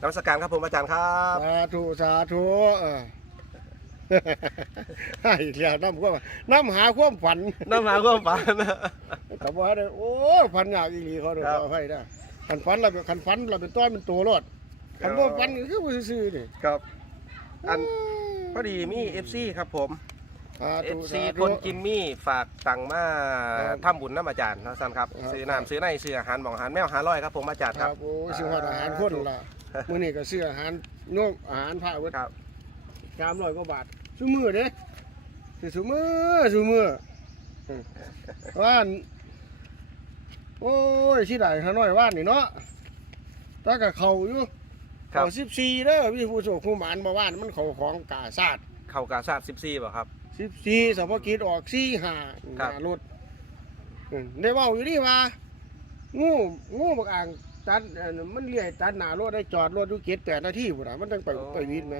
นมัสการครับผมอาจารย์ครับ สาธุสาธุเออ ให้อีกแล้วน้ำก็น้ำหาความฝันน้ำหาความฝันกับว่าเลยโอ้ยฝันอยากอีหลีเขาเดี๋ยวครับเอาให้ได้ขันฝันเราเป็นขันฝันเราเป็นต้อนเป็นตัวรอดขันบ่ฝันก็คือบ่ซื่อๆนี่ครับ อันพอดีมีเอฟซีครับผมสาเอธุฟสาซีธุ คนกินมี่ฝากตังค์มาครับทำบุญน้ำอาจารย์นะท่านครับครับ ซื้อน้ำซื้อในซื้ออาหารหมองอาหารแมวหาร้อยครับผมอาจารย์คครัรับบโอ้ยสิฮอดอาหารคนล่ะ มื้อนี้ก็ซื้ออาหารโยกอาหารพระเบิดครับ300กว่าบาทซุมื้อเด้สิซุมื้อซุมื้ออืมว่าอันโอ้ยสิได้หาน้อยว่านนี่เนาะแต่ก็เข้าอยู่ครับเขาสิบสี่เด้อพี่ผู้โชคผู้หมานมาว่านมันเขาของกาซาด เข่ากาซาดสิบสี่ป่ะครับ สิบสี่สพกิจออกสี่ห้าครับหน้ารถอืมได้เว่าอยู่นี่ว่างูงูบักอ่าง ตัดเอ่อมันเลี้อยตัดหน้ารถได้จอดรถอยู่เกตแปดนาทีพุ่นน่ะมันต้องไปไปวินไหม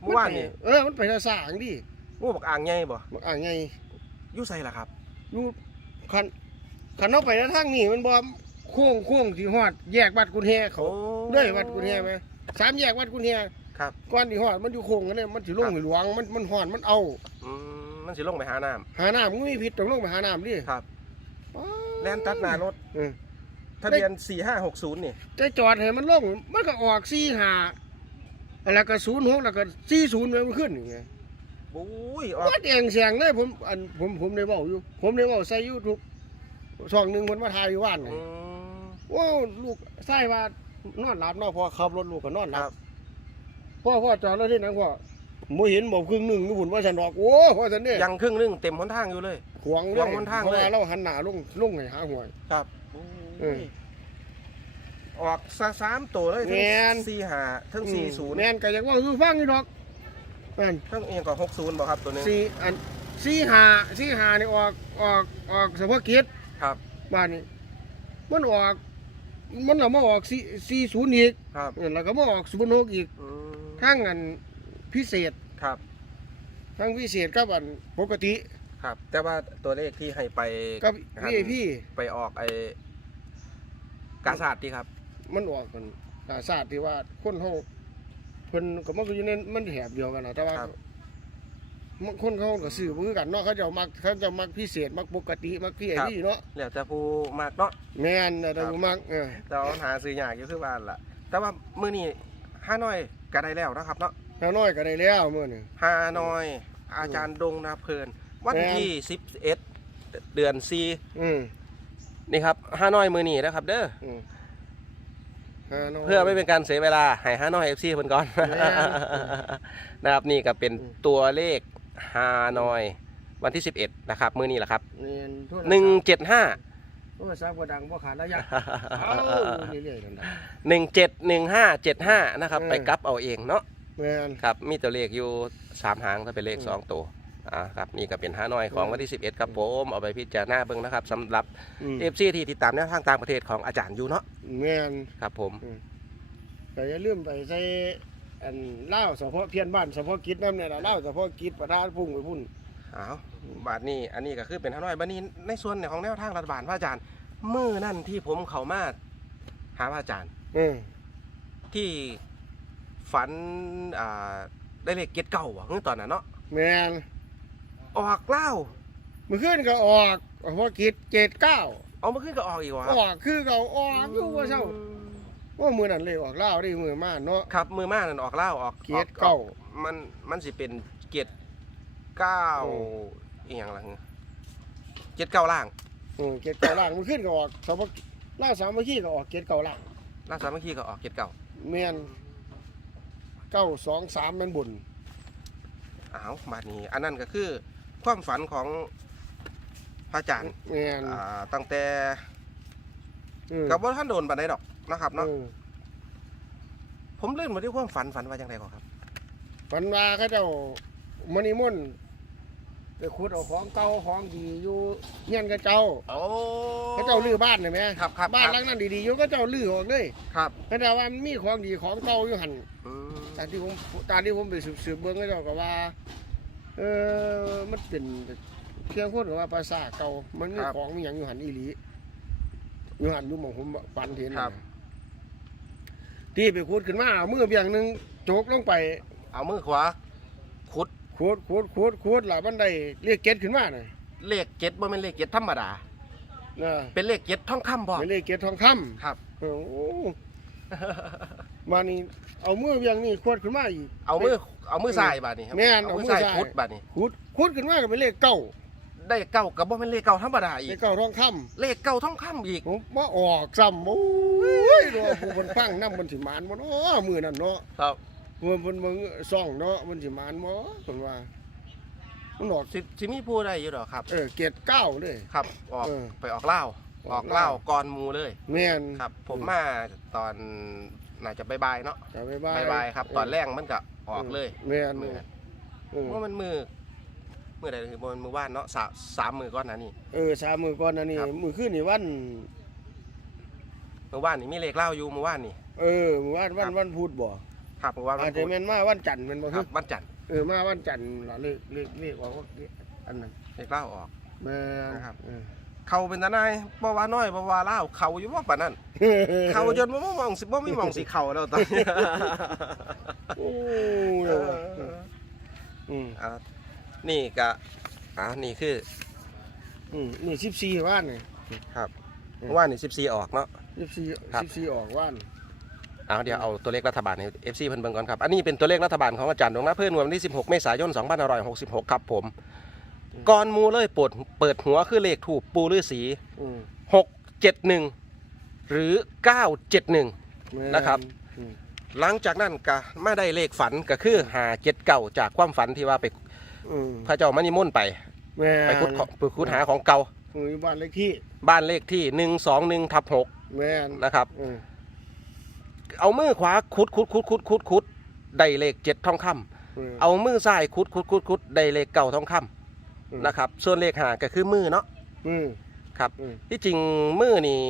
เมื่อวานนี่เออมันไปทางสร้างดิงูบักอ่างใหญ่บ่บักอ่างไงอยุ่ใส่ล่ะครับ อยู่คันคันเอาไปทางนี้มันบ่โค้งโค้งที่ฮอดแยกวัดกุนแฮเขาโอ้เด้ยวัดกุนแฮไหมสามแยกวัดกุนแฮครับก้อนที่หอดมันอยู่โค้งกันเนี่ยมันสิลงครับให้หลวงมันมันหอนมันเอา อืมมันสิลงไปหาน้หาน้ำมันไม่มีพิษต้องลงไปหาน้ำดิำครับอ๋อแล่นตัดหน้ารถ เออ ทะเบียนสี่ห้าหกศูนย์นี่แต่จอดให้มันลงมันก็ออกสี่หาแล้วก็ศูนย์หกแล้วก็สี่ศูนย์มันขึ้นอย่างเงี้ยโอ้ยออกวัดเองเสียงเลยผมอันผมผมได้บอกอยู่ ผมได้บอกใส่ยูทูบช่องหนึ่งคนมาถ่ายอยู่บ้านนี่อืมว้าวลูกใส่ว่านอนหลับเนอนพอขับรถลูกก็นอนหลัครับ บพ่อพ่อจอดรถที่นั่นพ่อบ่เห็นบอกครึ่งหนึ่งนี่บุญว่าฉันดอกโอ้พ่อฉันเนี่ยยังครึ่งหนึงเต็มหนทางอยู่เลย ขวางเลขวายงบนทางเลยพระว่เราหันหน้าลงลงให้หาหวย ครับเออออกซะสามตัวเลยทั้แม่น งสี่หาทั้งสี่ศูนย์แม่นก็ยังว่าคือฟังอยู่ดอกแม่นทั้งเอียงกับหกศูนย์บ่ครับตัวหนึงสี่อันสี่หาสี่หานี่ออกออกออกเฉพาะกิจครับบ้านนี้ มันออกมันเรามาออกสี่สี่ศูนย์อีกครับเออแล้วก็มาออกศูนย์หกอีกอืมทั้งอันพิเศษครับทั้งพิเศษกับอันปกติครับ แต่ว่าตัวเลขที่ให้ไปกับครับพี่พี่ ไปออกไอ้ กาศาสตร์ที่ครับ มันออกกันอาศาสตร์ที่ว่าคนเฮาเพิ่นก็มันก็อยู่ในมันแถบเดียวกันนะแต่ว่าครับมันคนเขาก็ซื้อบ่คือกันเนาะเขาเจะมักเขาเจะมักพิเศษมักปกติมักพี่ไอ้ครับพี่เนาะแล้วจะผู้มากเนาะ แม่นแต่ครับกูมักเออแต่ว่าหาซื้อยากอยู่คือบ้านล่ะ แต่ว่ามื้อนี้ห้าน้อยก็ได้แล้วนะครับเนาะเฮาน้อยก็ได้แล้วมื้อนี้ฮานอยอาจารย์ดงนาเพลิน วันแม่นที่สิบเอ็ดเดือนสี่อืม นี่ครับฮานอยมือนีนะครับ เด้ออืมฮาน้ยเพื่อไม่เป็นการเสียเวลาให้ฮานอยเอฟซีเพิ่นก่อน แม่น นะครับนี่ก็เป็นอืมตัวเลขฮานอยวันที่ 11 นะครับ มือนี้แหละครับ เรียนโทรศัพท์175 โทรศัพท์ก็ดังบ่ขาดระยะเอาเรื่อยๆนั่นน่ะ 171575นะครับเออไปกลับเอาเองเนาะแม่น ครับมีตัวเลขอยู่ 3 หางถ้าเป็นเลข อืม 2 ตัว อ่าครับนี่ก็เป็นฮานอยของวันที่ 11 ครับผมเอาไปพิจารณาเบิ่งนะครับสำหรับอืมเอฟซีที่ติดตามแนวทางต่างประเทศของอาจารย์อยู่เนาะแม่นครับผมก็อย่าลืมไปใส่อันเล่าวเฉพาะเพี้ยนบ้านเฉพาะกิจนำเนี่ยล่ะเล่าวเฉพาะกิจประดาพุ่งไปพุ่นอ้าวบาทนี้อันนี้ก็คือเป็นฮานอยบานี้ในส่วนของแนวทางรัฐบาลพระอาจารย์เมื่อนั่นที่ผมเข้ามาหาพระอาจารย์ เออที่ฝันอ่าได้เลขเก็ดเก่าอะเมื่อตอนนั้นเนาะแม่น ออกเล่ามื้อคืนก็ออกเฉพาะกิจเจ็ดเก้าเอามาขึ้นก็ออกอีกวะออกคือเขาออกอยู่ว่าเศร้าว่ามือนั่นเลยออกเล่าวดิมือมาเนาะ ครับ มือมานั่นออกเล่าออกเก็ดเก้า ออมันมันสิเป็นเก็ดเก้าโอ้อีหยังล่ะเก็ดเก้าล่างอืมเก็ดเก่าล่างมือขึ้นก็ออกสมล่าสามัคคีก็ออกเก็ดเก่าล่างล่าสามัคคีก็ออกเก็ดเก้าแม่นเก้าสองสามแม่นบุญอ้าวบาทนี้ อันนั้นก็คือ ความฝันของพระอาจารย์แม่นอ่าตั้งแต่อืมกับว่าท่านโดนบันไดดอกนะครับเนาะอืมผมเลื่อนมาที่ความฝันฝันว่าจังไดก่อนครับ ฝันว่าเขาเจ้ามณีมนต์ไปขุดเอาของเก่าของดีอยู่เงี้ยนกับเจ้าโอ้เขาเจ้าลื้อบ้านเห็นไหมครับครับบ้านหลังนั้นดีๆอยู่ก็เจ้าลื้อออกเลยครับเขาเจ้าว่ามันมีของดีของเก่าอยู่หันอืมตามที่ผมตามที่ผมไปสืบสืบเบื้องก็เจ้าก็ว่า เออมันเป็นเพียงคนว่าภาษาทเก่ามันมีของมีอย่างอยู่หันอีหลีอยู่หันอยู่หมองผมฝันเห็นครับทตีไปขุดขึ้นมาเอามือเบี่ยงหนึงโจกลงไปเอามือขวาขุดขุดขุดขุดขุดแล้วมันได้เรียกเก็ดขึ้นมาน่ะเลขเจ็ดบ่เป็นเลขเจ็ดธรรมดา นะเป็นเลขเจ็ดท่องคำบ่ เป็นเรียกเก็ดทองคำ ครับ โอ้โหมานี่เอามือเบี่ยงนี่ขุดขึ้นมาอีกเอามือ เอามือซ้ายบาดนี้ครับแม่นเอามือเอามือซ้ายซ้ายขุดบาดนี้ ขุดขุดขึ้นมาก็เป็นเลขเก้าได้เก้ากับบ่เป็นเลขเก้าธรรมดาอีเลกขเก้าทองคำเลขเก้าท่องคำอีกผมมาออกซ้ำโอ้ยดูผู้คนฟังน้ำมันสิมานบ่เนาะมือนั่นเนาะครับเพิ่นเพิ่นเบิ่งซ่องเนาะมันสิมานบ่เพิ่นว่ามันออกสิสิมีผู้ได้อยู่ดอกครับ เออเกรดเก้าเลย ครับออกเออ ไปออกเหล้าอ อออกกเหเหล้าล้าก่อนหมูเลย แม่นครับ ผมมาตอนน่าจะบายๆเนาะแต่บ๊ายบายบายๆครับ ตอนแรกมันก็ออกเลยแม่นมือเออว่ามันมือมือใดคือบ่มันมือว่านเนาะสามสามมือก้อนหนะนี่เออสามมื้อก่อนอันนี้ครับมื้อคืนนี่วันมือว่านนี่มีเลขเหล้าอยู่มือว่านนี่เออมื้อวานวันวันพุธบ่ครับมือว่านวัอาจนจะพุธแม่นมาวันจันทร์แม่นบ่คคืรัอบวันจันทร์เออมาวันจันทร์ล่ะเลขเลขเลขออกว่าอันนั้นเลขเหล้าออกแม่นนะครับ เออเขาเป็นตาหนายบ่ว่าน้อยบ่ว่าเหล้าเขาอยู่ว่าปานนั้น เขาจนบ่มองสิบ่มีมองสิเขาแล้วตอนนี้ โอ้ยเอออืมอ่านี่ก็อ่านี่คืออืมนี่สิบสี่ว่านนี่ ครับอืมเมื่อว่านนี่14 ออกเนาะ สิบสี่ครับ สิบสี่ออกว่านเอาเดี๋ยวเอาตัวเลขรัฐบาลใน FC เพิ่นเบิ่งก่อนครับ อันนี้เป็นตัวเลขรัฐบาลของอาจารย์ดวงนาเพิ่นวันที่ 16 เมษายน 2566 ครับผม ก่อนหมูเลยเปิดเปิดหัวคือเลขถูกปูฤาษีอืม671หรือ971แม่นะครับ อืม หลังจากนั้นก็มาได้เลขฝันก็คือหาเจ็ดเก่าจากความฝันที่ว่าไปอืมพระเจ้ามานิมนต์ไป แม่ไปคุดของไปคุดหาของเก่าอืมอยู่บ้านเลขที่ บ้านเลขที่121ทับแม่น6นะครับ อืมเอามือขวาคุดคุดคุดคุดคุดคุดได้เลขเจ็ดทองคำมเอามือซ้ายคุดคุดคุดคุดได้เลขเก่าทองคำ อืม นะครับ ส่วนเลขหาก็คือมือเนาะอืม ครับ อืม ที่จริงมือนี่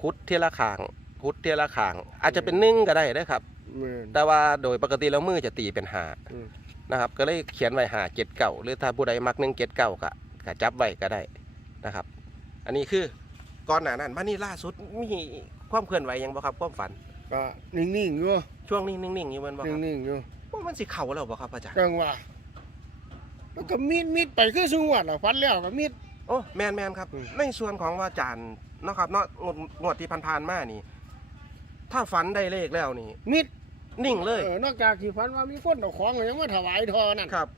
คุดเทียละขางคุดเทียละขาง อาจจะเป็นหนึ่งก็ได้นะครับ แม่น แต่ว่าโดยปกติแล้วมือจะตีเป็นหาอืม นะครับ ก็เลยเขียนไว้หาเจ็ดเก่าหรือถ้าผู้ใดมักหนึ่งเจ็ดเก่าก็ก็จับไว้ก็ได้นะครับ อันนี้คือก่อนหน้านั้นมานี่ล่าสุดมีความเคลื่อนไหวหยังบ่ครับความฝัน ก็นิ่งๆอยู่ช่วงนี้นิ่งๆอยู่แมันบ่ครับนิ่งๆอยู่ว่ามันสิเข่าแล้วบ่ครับอาจารย์จังว่า แล้วก็มีดมีดไปคือสุงวัดล่ะฟันแล้วก็มีด โอ้แมนแมนครับ อืม ในส่วนของว่าอาจารย์เนาะครับเนาะงวดงวดที่ผ่านๆมานี่ ถ้าฝันได้เลขแล้วนี่ มีดนิ่งเลยเออนอกจากที่ฟันว่ามีคนเอาของยังมาถวายทอนั่นครับ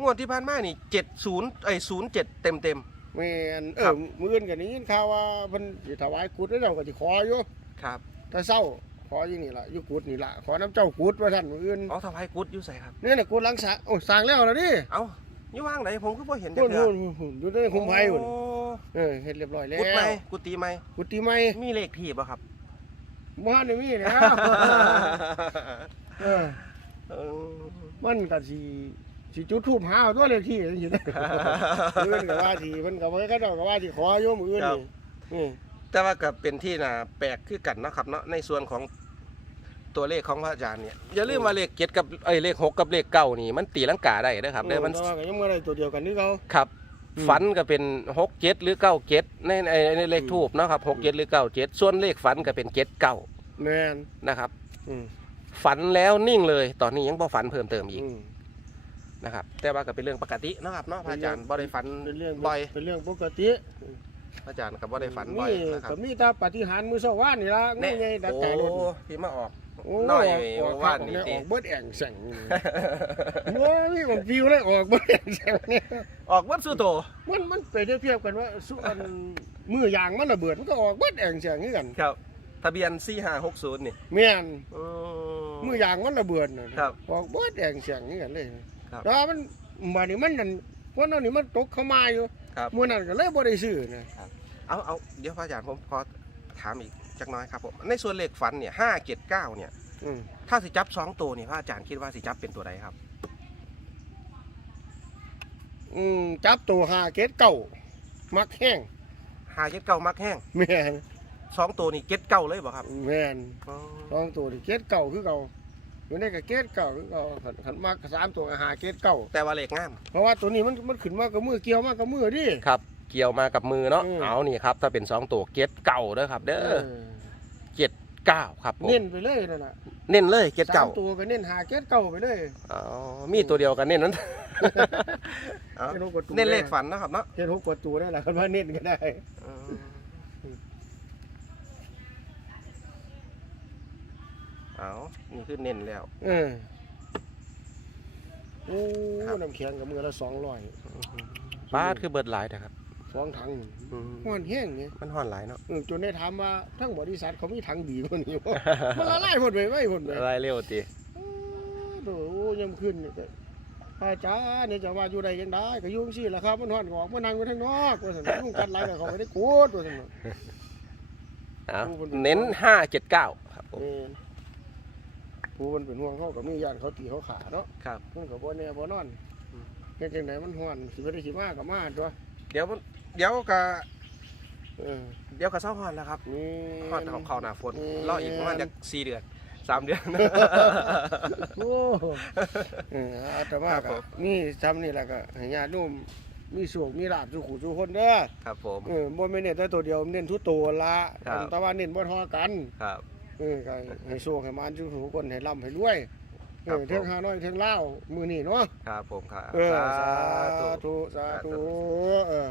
งวดที่ผ่านมานี่เจ็ดศูนย์ไอ้ศูนย์เจ็ดเต็มเต็ม แม่นเอครัอบ มื้ออื่นก็ได้ยินข่าวว่าเพิ่นสิถวายกุดแล้วเจ้าก็สิขออยู่ๆครับถ้าเศร้าขออยู่นี่ล่ะอยู่กุดนี่ล่ะขอน้ำเจ้ากุดว่าท่านมื้ออื่นอ๋อถวายกุดอยู่ใส่ครับ เนี่ยน่ะกุดหลังสระโอ้สร้างแล้วล่ะดิ เอ้า อยู่ว่างไหนผมก็บ่เห็นจัพุ่กนเทื่อพุ่นพุ่นอยู่ในคุมไผพุ่นโอ้เออเฮ็ดเรียบร้อยแล้วกุดไหมกุฏิไหมกุฏิใหม่มีเลขที่บ่ครับบ่ทันได้มีแล้วเออเออมันก็สิสิจุดธูปหาเอาตัวเลขที่จังซี่นะมื้ออื่นก็ว่าสิเพิ่นก็บ่เขาเจ้าก็ว่าสิขออยู่มื้ออื่นนี่อือ แต่ว่าก็เป็นที่น่าแปลกคือกันเนาะครับเนาะในส่วนของ ตัวเลขของพระอาจารย์เนี่ยอย่าลืมว่าเลขเจ็ดกับไอ้ยเลขหกกับเลขเก้านี่มันตีลังกาได้นะครับได้มันแต่ว่าก็ยังบ่ได้ตัวเดียวกันนี่เขา ครับอืมฝันก็เป็นหกเจ็ดหรือเก้าเจ็ดในในในเลขทูบเนาะครับหกเจ็ดหรือเก้าเจ็ดส่วนเลขฝันก็เป็นเจ็ดเก้าแม่นนะครับ อืมฝันแล้วนิ่งเลย ตอนนี้ยังบ่ฝันเพิ่มเติมอีกอืม นะครับ แต่ว่าก็เป็นเรื่องปกติเนาะครับเนาะพระอาจารย์บ่ได้ฝันเป็นเรื่องบ่อยเป็นเรื่องปกติพระอาจารย์ก็บ่ได้ฝันบ่อยมีนะครับก็มีแตาปฏิหารย์มื้อเช้าว่านนี่ล่ะงูใหญ่ดักโอ้ตายรถที่มาออก โอ้น้อยออกว่าออกนี่อติอกเบิดแอ่งแสงโอ้ยมันฟิวเลยออกเบิดแอ่งแสงเนี่ยออกวัดสุโตมันมันไปเทียบกันว่าสุอันมือยางมันระเบิดมันก็ออกเบิดแอ่งแสงคือกันครับ ทะเบียน4560นี่แม่นอืมือยางมันระเบิดน่ะครับออกเบิดแอ่งแสงคือกันเลยครับแล้วมันบัดนี้มันนั่นวันนั้นนี่มันตกเข้ามาอยู่ครับมื้อนั้นก็เลยบ่ได้ซื้อนะเอาเอาเดี๋ยวพระอาจารย์ผมขอถามอีก จักหน้อยครับผมในส่วนเลขฝันเนี่ย579เนี่ย อืมถ้าสิจับสองตัวนี่พระอาจารย์คิดว่าสิจับเป็นตัวใดครับ อืมจับตัวหาเกตเก่ามักแห้งหาเจ็ดเก้ามักแห้งแม่นสองตัวนี่เก็ดเก้าเลยบ่ครับแม่นอ๋อสองตัวนี่เกตเก่าคือเก่าอยู่ในกับเกตเก่าคือเก่าขันขันมากสามตัวก็หาเกตเก่าแต่ว่าเลขงาม เพราะว่าตัวนี้มันมันขึ้นมากับมือเกี่ยวมากับมือดิครับ เกี่ยวมากับมือเนาะอืม เอานี่ครับถ้าเป็นสองตัวเก็ดเก่าเด้อครับ เด้อเออเจ็ดเก้าครับผมเน้นไปเลยนั่นน่ะเน้นเลยเจ็ดสาเก้ามตัวก็เน้นหาเจ็ดเก้าไปเลยอ๋อมีตัวเดียวกันเน้นนั้นเอาเน้นหกกว่าตัวเน้นเลขฝันนะครับเนาะเน้นหกกว่าตัวได้แหละคันว่าเน้นก็ได้เอานี่คือเน้นแล้ว เออโอ้ครับ น้ำแข็งกับมือละสองร้อย ป้าดคือเบิดหลายนะครับ สองถังอืมห้อนแห้งเนี่ยมันห่อนหลายเนาะ เออจนได้ถามว่าทั้งบริษัทเขามีถังดีกว่านี้บ่ มันละลายหมดไปไม่หมดไปอะไรเร็วตีโอ้โหยำขึ้นเนี่ยก็อาจารย์เนี่ยจะว่าอยู่ใดยังได้ก็อยุ่จั่งซี่แหละครับมันห้อนก็ออกมานั่งอยู่ทางนอกว่าซั่นยุ่งกันหลายก็เขาไม่ได้โกดว่าซั่นเนาะ เอาโอ้มันเน้นห้าเจ็ดเก้าครับผม เออผู้มันเป็นห่วงเขาก็มีญาติเขาตีเขาขาเนาะครับ มันก็บ่แน่บ่นอนอืมเฮ็ดจังไดมันฮ้อนสิบ่ได้สิมาก็มาตัวเดี๋ยวมัน เดี๋ยวก็เออเดี๋ยวก็เศร้าห่อนแล้วครับนี่ห่อนของเขาหนาฝนอืมรออีกประมาณจากสี่เดือนสามเดือน โอ้เอออาตมาครับผก็มนี่ทำนี่แหละก็ให้ญาติโยมมีโชคมีลาภสู่ขู่สู่คนเด้อครับผม เออบ่แม่นเน้นแต่ตัวเดียวเน้นทุกตัวละครับ แต่ว่าเน้นบ่เทอกัน ครับ เออก็ให้โชคให้มานสู่ขู่คนให้ร่ำให้รวยเอครับอเทิงผมหาน้อยเทิงลาวมื้อนี้เนาะ ครับผมครับเออสาธุธุสาธุเออ